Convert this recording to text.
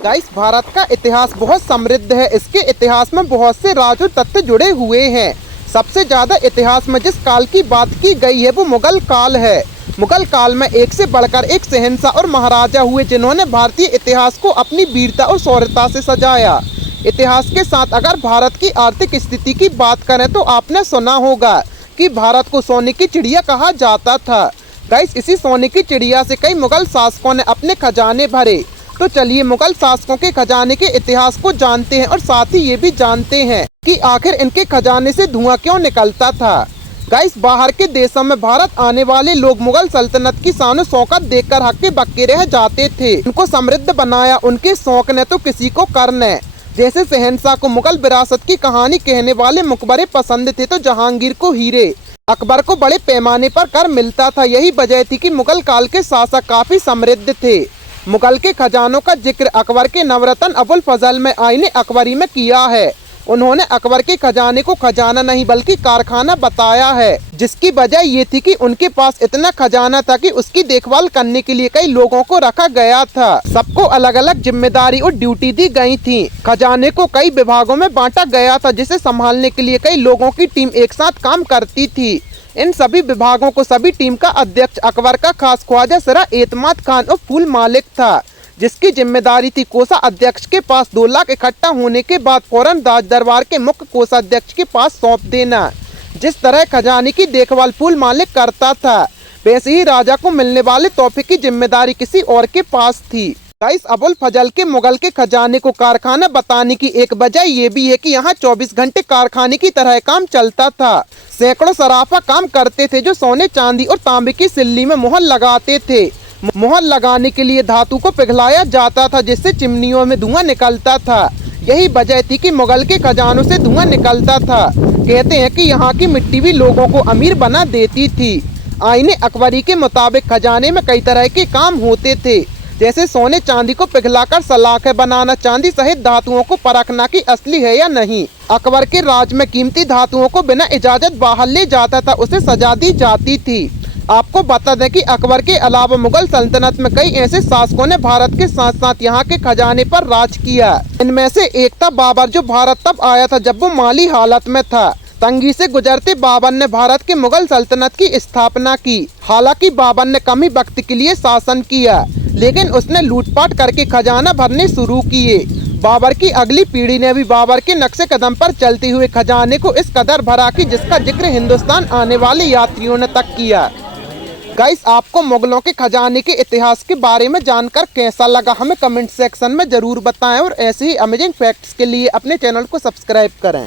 Guys, Bharat का इतिहास बहुत समृद्ध है। इसके इतिहास में बहुत से राज और तथ्य जुड़े हुए हैं। सबसे ज्यादा इतिहास में जिस काल की बात की गई है वो मुगल काल है। मुगल काल में एक से बढ़कर एक शहंशाह और महाराजा हुए जिन्होंने भारतीय इतिहास को अपनी वीरता और शौर्यता से सजाया। इतिहास के साथ अगर भारत की आर्थिक स्थिति की बात करें तो आपने सुना होगा कि भारत को सोने की चिड़िया कहा जाता था। गाइस, इसी सोने की चिड़िया से कई मुगल शासकों ने अपने खजाने भरे। तो चलिए मुगल शासकों के खजाने के इतिहास को जानते हैं और साथ ही ये भी जानते हैं कि आखिर इनके खजाने से धुआं क्यों निकलता था। गाइस, बाहर के देशों में भारत आने वाले लोग मुगल सल्तनत की शान शौकत देखकर हक्के बक्के रह जाते थे। उनको समृद्ध बनाया उनके शौक ने तो किसी को कर ने। जैसे शहंशाह को मुगल विरासत की कहानी कहने वाले मकबरे पसंद थे तो जहांगीर को हीरे, अकबर को बड़े पैमाने पर कर मिलता था। यही वजह थी कि मुगल काल के शासक काफी समृद्ध थे। मुगल के खजानों का जिक्र अकबर के नवरत्न अबुल फजल में आईने अकबरी में किया है। उन्होंने अकबर के खजाने को खजाना नहीं बल्कि कारखाना बताया है, जिसकी वजह ये थी कि उनके पास इतना खजाना था कि उसकी देखभाल करने के लिए कई लोगों को रखा गया था। सबको अलग अलग जिम्मेदारी और ड्यूटी दी गई थी। खजाने को कई विभागों में बांटा गया था जिसे संभालने के लिए कई लोगों की टीम एक साथ काम करती थी। इन सभी विभागों को सभी टीम का अध्यक्ष अकबर का खास ख्वाजा सरा एतमाद खान और फूल मालिक था, जिसकी जिम्मेदारी थी कोषा अध्यक्ष के पास 2 लाख इकट्ठा होने के बाद फौरन राज दरबार के मुख्य कोषाध्यक्ष के पास सौंप देना। जिस तरह खजाने की देखभाल फूल मालिक करता था, वैसे ही राजा को मिलने वाले तोहफे की जिम्मेदारी किसी और के पास थी। गाइस, अबुल फजल के मुगल के खजाने को कारखाना बताने की एक वजह ये भी है कि यहाँ 24 घंटे कारखाने की तरह काम चलता था। सैकड़ों सराफा काम करते थे जो सोने चांदी और तांबे की सिल्ली में मोहर लगाते थे। मोहर लगाने के लिए धातु को पिघलाया जाता था जिससे चिमनियों में धुआं निकलता था। यही वजह थी कि मुगल के खजानों से धुआं निकलता था। कहते हैं कि यहाँ की मिट्टी भी लोगों को अमीर बना देती थी। आईने अकबरी के मुताबिक खजाने में कई तरह के काम होते थे, जैसे सोने चांदी को पिघलाकर सलाखें बनाना, चांदी सहित धातुओं को परखना कि असली है या नहीं। अकबर के राज में कीमती धातुओं को बिना इजाजत बाहर ले जाता था, उसे सजा दी जाती थी। आपको बता दें कि अकबर के अलावा मुगल सल्तनत में कई ऐसे शासकों ने भारत के साथ साथ यहाँ के खजाने पर राज किया। इनमें से एक था बाबर, जो भारत तब आया था जब वो माली हालत में था। तंगी से गुजरते बाबर ने भारत के मुगल सल्तनत की स्थापना की। हालांकि बाबर ने कम ही वक्त के लिए शासन किया, लेकिन उसने लूटपाट करके खजाना भरने शुरू किए। बाबर की अगली पीढ़ी ने भी बाबर के नक्शे कदम पर चलते हुए खजाने को इस कदर भरा कि जिसका जिक्र हिंदुस्तान आने वाले यात्रियों ने तक किया। गाइस, आपको मुगलों के खजाने के इतिहास के बारे में जानकर कैसा लगा हमें कमेंट सेक्शन में जरूर बताएं और ऐसे ही अमेजिंग फैक्ट्स के लिए अपने चैनल को सब्सक्राइब करें।